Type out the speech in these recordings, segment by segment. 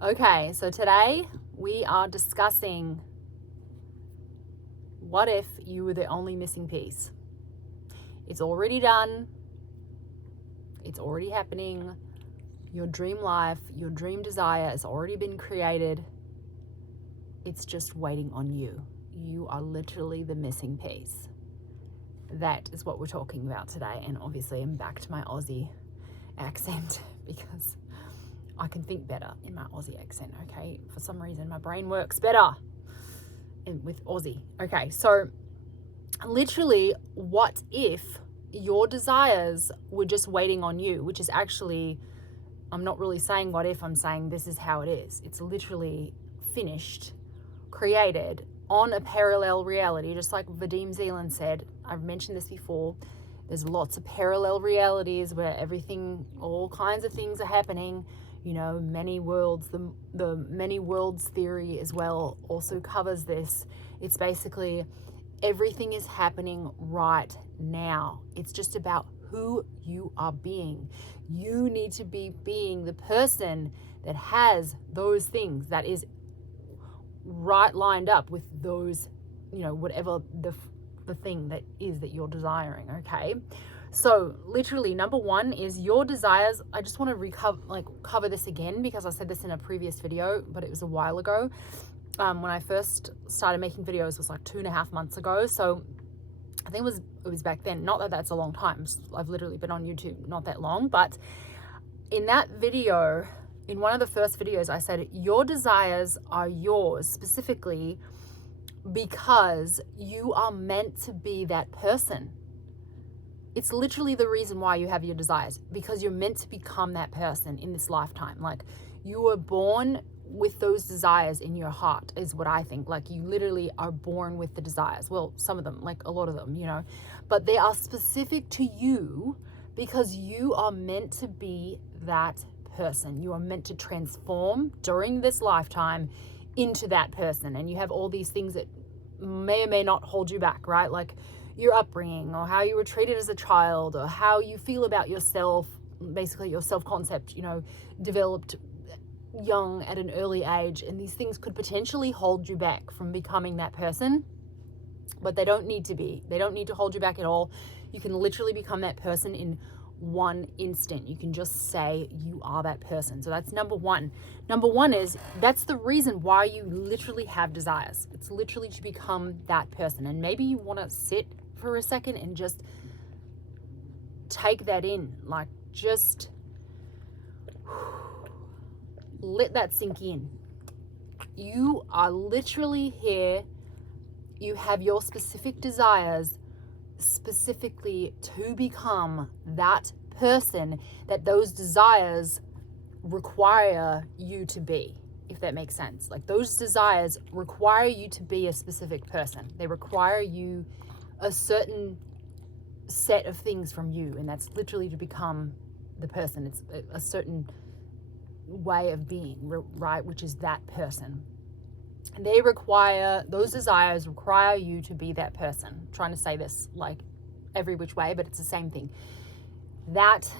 Okay, so today we are discussing what if you were the only missing piece. It's already done. It's already happening. Your dream life, your dream desire has already been created. It's just waiting on you. You are literally the missing piece. That is what we're talking about today. And obviously I'm back to my Aussie accent because I can think better in my Aussie accent, okay? For some reason, my brain works better with Aussie. Okay, so literally, what if your desires were just waiting on you? Which is actually, I'm not really saying what if, I'm saying this is how it is. It's literally finished, created on a parallel reality, just like Vadim Zeland said. I've mentioned this before. There's lots of parallel realities where everything, all kinds of things are happening. You know, many worlds, the many worlds theory as well also covers this. It's basically everything is happening right now. It's just about who you are being. You need to be being the person that has those things, that is right lined up with those, you know, whatever the thing that is that you're desiring, okay? So literally, number one is your desires. I just want to cover this again because I said this in a previous video, but it was a while ago. When I first started making videos, it was like 2.5 months ago. So I think it was back then. Not that that's a long time. I've literally been on YouTube not that long, but in that video, in one of the first videos, I said your desires are yours specifically because you are meant to be that person. It's literally the reason why you have your desires, because you're meant to become that person in this lifetime. Like, you were born with those desires in your heart, is what I think. Like, you literally are born with the desires. Well, some of them, like a lot of them, you know, but they are specific to you because you are meant to be that person. You are meant to transform during this lifetime into that person. And you have all these things that may or may not hold you back, right? Like your upbringing, or how you were treated as a child, or how you feel about yourself, basically your self-concept, you know, developed young at an early age. And these things could potentially hold you back from becoming that person, but they don't need to be. They don't need to hold you back at all. You can literally become that person in one instant. You can just say you are that person. So that's number one. Number one is, that's the reason why you literally have desires. It's literally to become that person. And maybe you want to sit for a second and just take that in. Like, just let that sink in. You are literally here. You have your specific desires specifically to become that person that those desires require you to be, if that makes sense. Like, those desires require you to be a specific person. They require you a certain set of things from you, and that's literally to become the person. It's a certain way of being, right, which is that person. Those desires require you to be that person. I'm trying to say this like every which way, but it's the same thing. That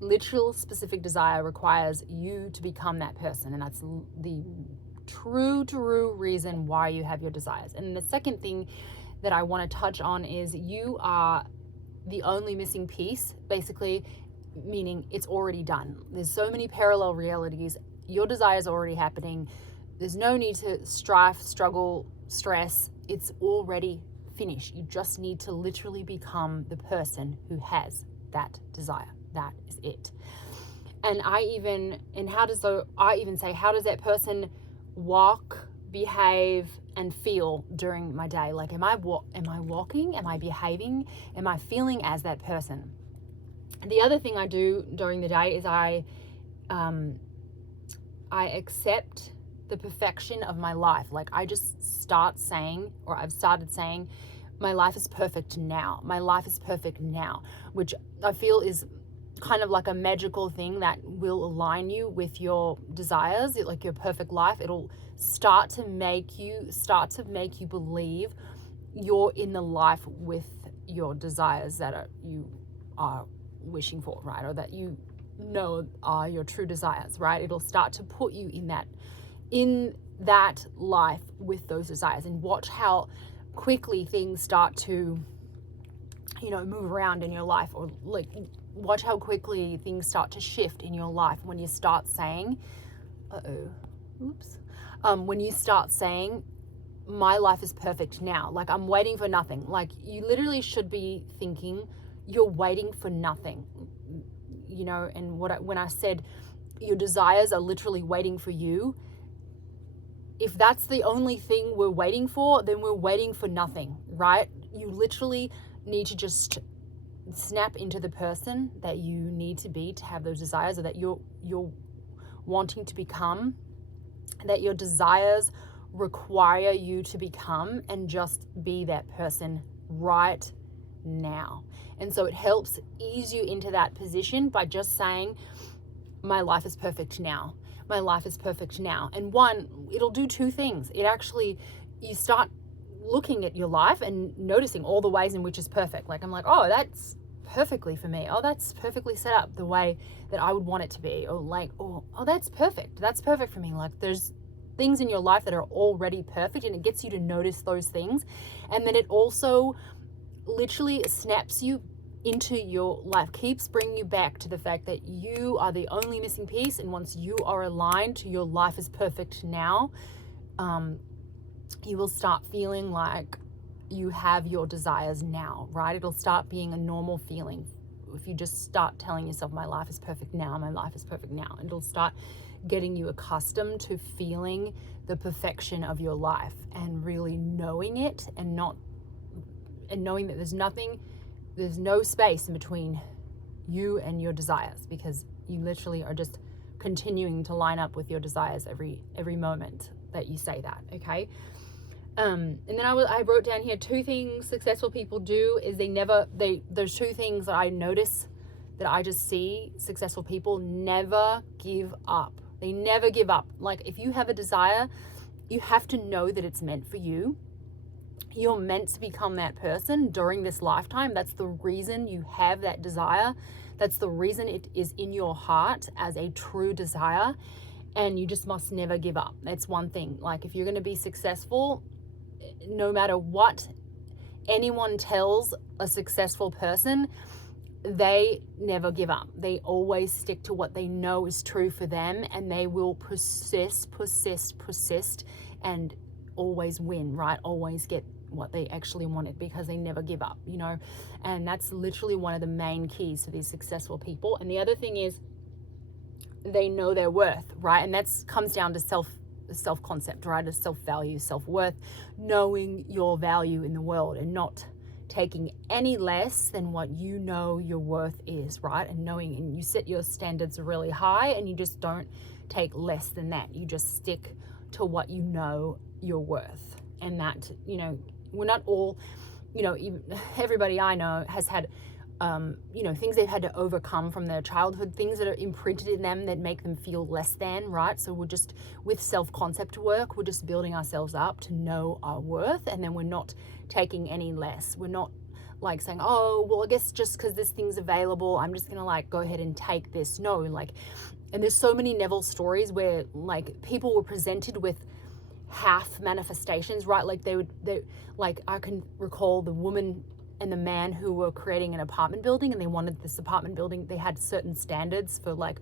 literal specific desire requires you to become that person. And that's the true reason why you have your desires. And the second thing that I want to touch on is you are the only missing piece, basically, meaning it's already done. There's so many parallel realities. Your desires are already happening. There's no need to strive, struggle, stress. It's already finished. You just need to literally become the person who has that desire. That is it. And I even say, how does that person walk, behave, and feel during my day? Like, am I walking? Am I behaving? Am I feeling as that person? And the other thing I do during the day is I accept the perfection of my life. Like, I just I've started saying, my life is perfect now. My life is perfect now, which I feel is kind of like a magical thing that will align you with your desires, like your perfect life. It'll start to make you believe you're in the life with your desires that you are wishing for, right? Or that you know are your true desires, right? It'll start to put you in that life with those desires, and watch how quickly things start to, move around in your life, or like watch how quickly things start to shift in your life when you start saying, when you start saying, my life is perfect now. Like, I'm waiting for nothing. Like, you literally should be thinking you're waiting for nothing, and when I said your desires are literally waiting for you, if that's the only thing we're waiting for, then we're waiting for nothing, right? You literally need to just snap into the person that you need to be to have those desires, or that you're wanting to become, that your desires require you to become, and just be that person right now. And so it helps ease you into that position by just saying, my life is perfect now. My life is perfect now. And one, it'll do two things. You start looking at your life and noticing all the ways in which it's perfect. Like, I'm like, oh, that's perfectly for me. Oh, that's perfectly set up the way that I would want it to be. Or like, oh, that's perfect. That's perfect for me. Like, there's things in your life that are already perfect, and it gets you to notice those things. And then it also literally snaps you into your life, keeps bringing you back to the fact that you are the only missing piece. And once you are aligned to your life is perfect now, you will start feeling like you have your desires now, right? It'll start being a normal feeling if you just start telling yourself, my life is perfect now, my life is perfect now. And it'll start getting you accustomed to feeling the perfection of your life, and really knowing it, and knowing that there's no space in between you and your desires, because you literally are just continuing to line up with your desires every moment that you say that, okay? And then I wrote down here, 2 things successful people do is there's 2 things that I notice, that I just see successful people never give up. They never give up. Like, if you have a desire, you have to know that it's meant for you. You're meant to become that person during this lifetime. That's the reason you have that desire. That's the reason it is in your heart as a true desire. And you just must never give up. That's one thing. Like, if you're going to be successful, no matter what anyone tells a successful person, they never give up. They always stick to what they know is true for them, and they will persist, and always win, right? Always get what they actually wanted, because they never give up, and that's literally one of the main keys to these successful people. And the other thing is, they know their worth, right? And that comes down to self-concept, right? A self-value, self-worth, knowing your value in the world, and not taking any less than what you know your worth is, right? And you set your standards really high, and you just don't take less than that. You just stick to what you know your worth. And that, we're not all, everybody I know has had, things they've had to overcome from their childhood, things that are imprinted in them that make them feel less than, right? So we're just, with self-concept work, we're just building ourselves up to know our worth, and then we're not taking any less. We're not like saying, oh, well, I guess just because this thing's available, I'm just gonna like go ahead and take this. No, like, and there's so many Neville stories where like people were presented with half manifestations, right? Like I can recall the woman and the man who were creating an apartment building, and they wanted this apartment building. They had certain standards for like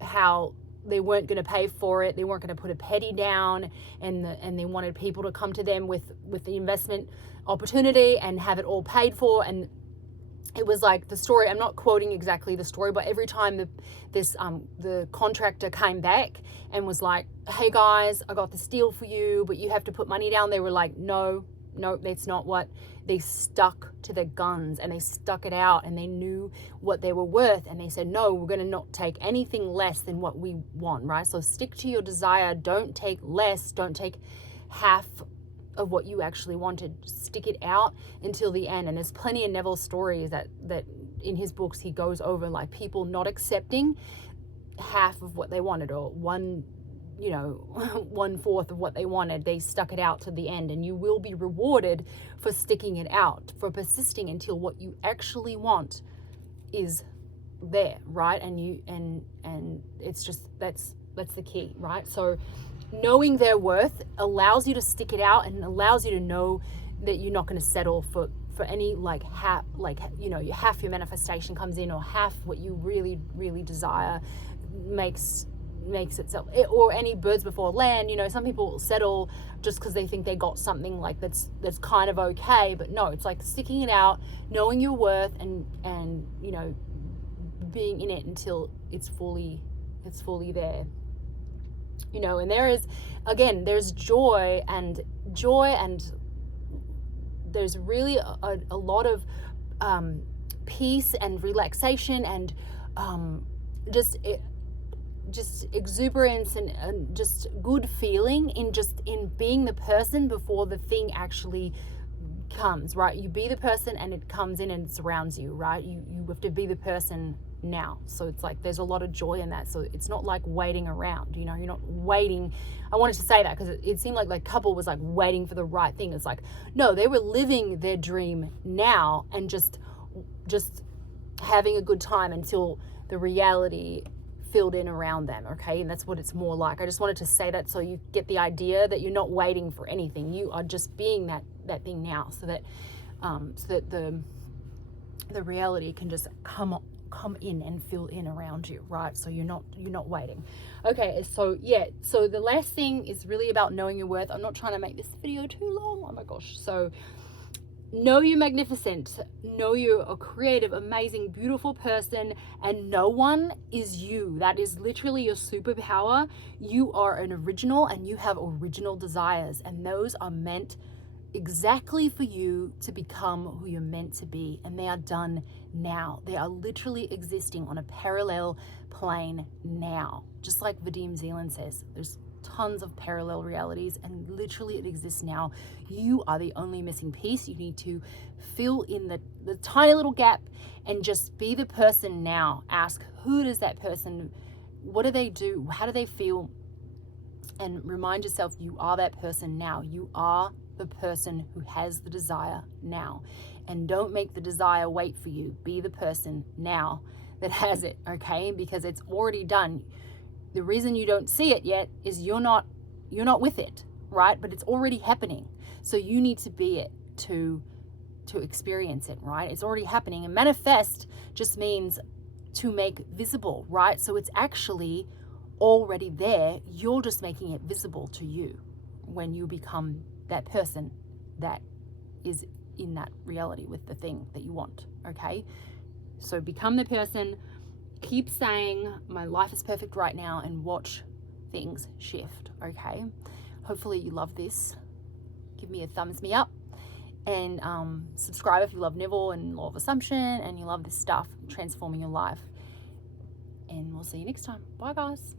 how they weren't going to pay for it. They weren't going to put a penny down, and they wanted people to come to them with the investment opportunity and have it all paid for. And it was like the story, I'm not quoting exactly the story, but every time the contractor came back and was like, hey guys, I got this deal for you, but you have to put money down, they were like, no, that's not what. They stuck to their guns, and they stuck it out, and they knew what they were worth, and they said, no, we're going to not take anything less than what we want, right? So stick to your desire. Don't take less. Don't take half of what you actually wanted. Just stick it out until the end. And there's plenty of Neville stories that in his books he goes over, like people not accepting half of what they wanted, or 1/4 of what they wanted. They stuck it out to the end, and you will be rewarded for sticking it out, for persisting until what you actually want is there, right? And it's just, that's the key, right? So knowing their worth allows you to stick it out and allows you to know that you're not going to settle for any half your manifestation comes in, or half what you really, really desire makes itself, or any birds before land. Some people settle just because they think they got something that's kind of okay, but no, it's like sticking it out, knowing your worth, and being in it until it's fully there. And there's joy and there's really a lot of peace and relaxation and just exuberance and just good feeling in being the person before the thing actually comes, right? You be the person and it comes in and it surrounds you, right? You have to be the person now. So it's like there's a lot of joy in that. So it's not like waiting around, you're not waiting. I wanted to say that because it seemed like the couple was like waiting for the right thing. It's like, no, they were living their dream now and just having a good time until the reality filled in around them. Okay. And that's what it's more like. I just wanted to say that so you get the idea that you're not waiting for anything. You are just being that thing now, so that the reality can just come in and fill in around you, right? So you're not waiting. Okay, so the last thing is really about knowing your worth. I'm not trying to make this video too long. Oh my gosh. So know you're magnificent, know you're a creative, amazing, beautiful person, and no one is you. That is literally your superpower. You are an original and you have original desires, and those are meant exactly for you to become who you're meant to be, and they are done now. They are literally existing on a parallel plane now. Just like Vadim Zeland says, there's tons of parallel realities, and literally it exists now. You are the only missing piece. You need to fill in the tiny little gap and just be the person now. Ask, who does that person, what do they do, how do they feel, and remind yourself you are that person now. You are the person who has the desire now, and don't make the desire wait for you. Be the person now that has it, okay? Because it's already done. The reason you don't see it yet is you're not with it, right? But it's already happening. So you need to be it to experience it, right? It's already happening. And manifest just means to make visible, right? So it's actually already there. You're just making it visible to you when you become that person that is in that reality with the thing that you want, okay? So become the person, keep saying, my life is perfect right now, and watch things shift, okay? Hopefully you love this. Give me a thumbs me up, and subscribe if you love Neville and Law of Assumption and you love this stuff, transforming your life. And we'll see you next time. Bye, guys.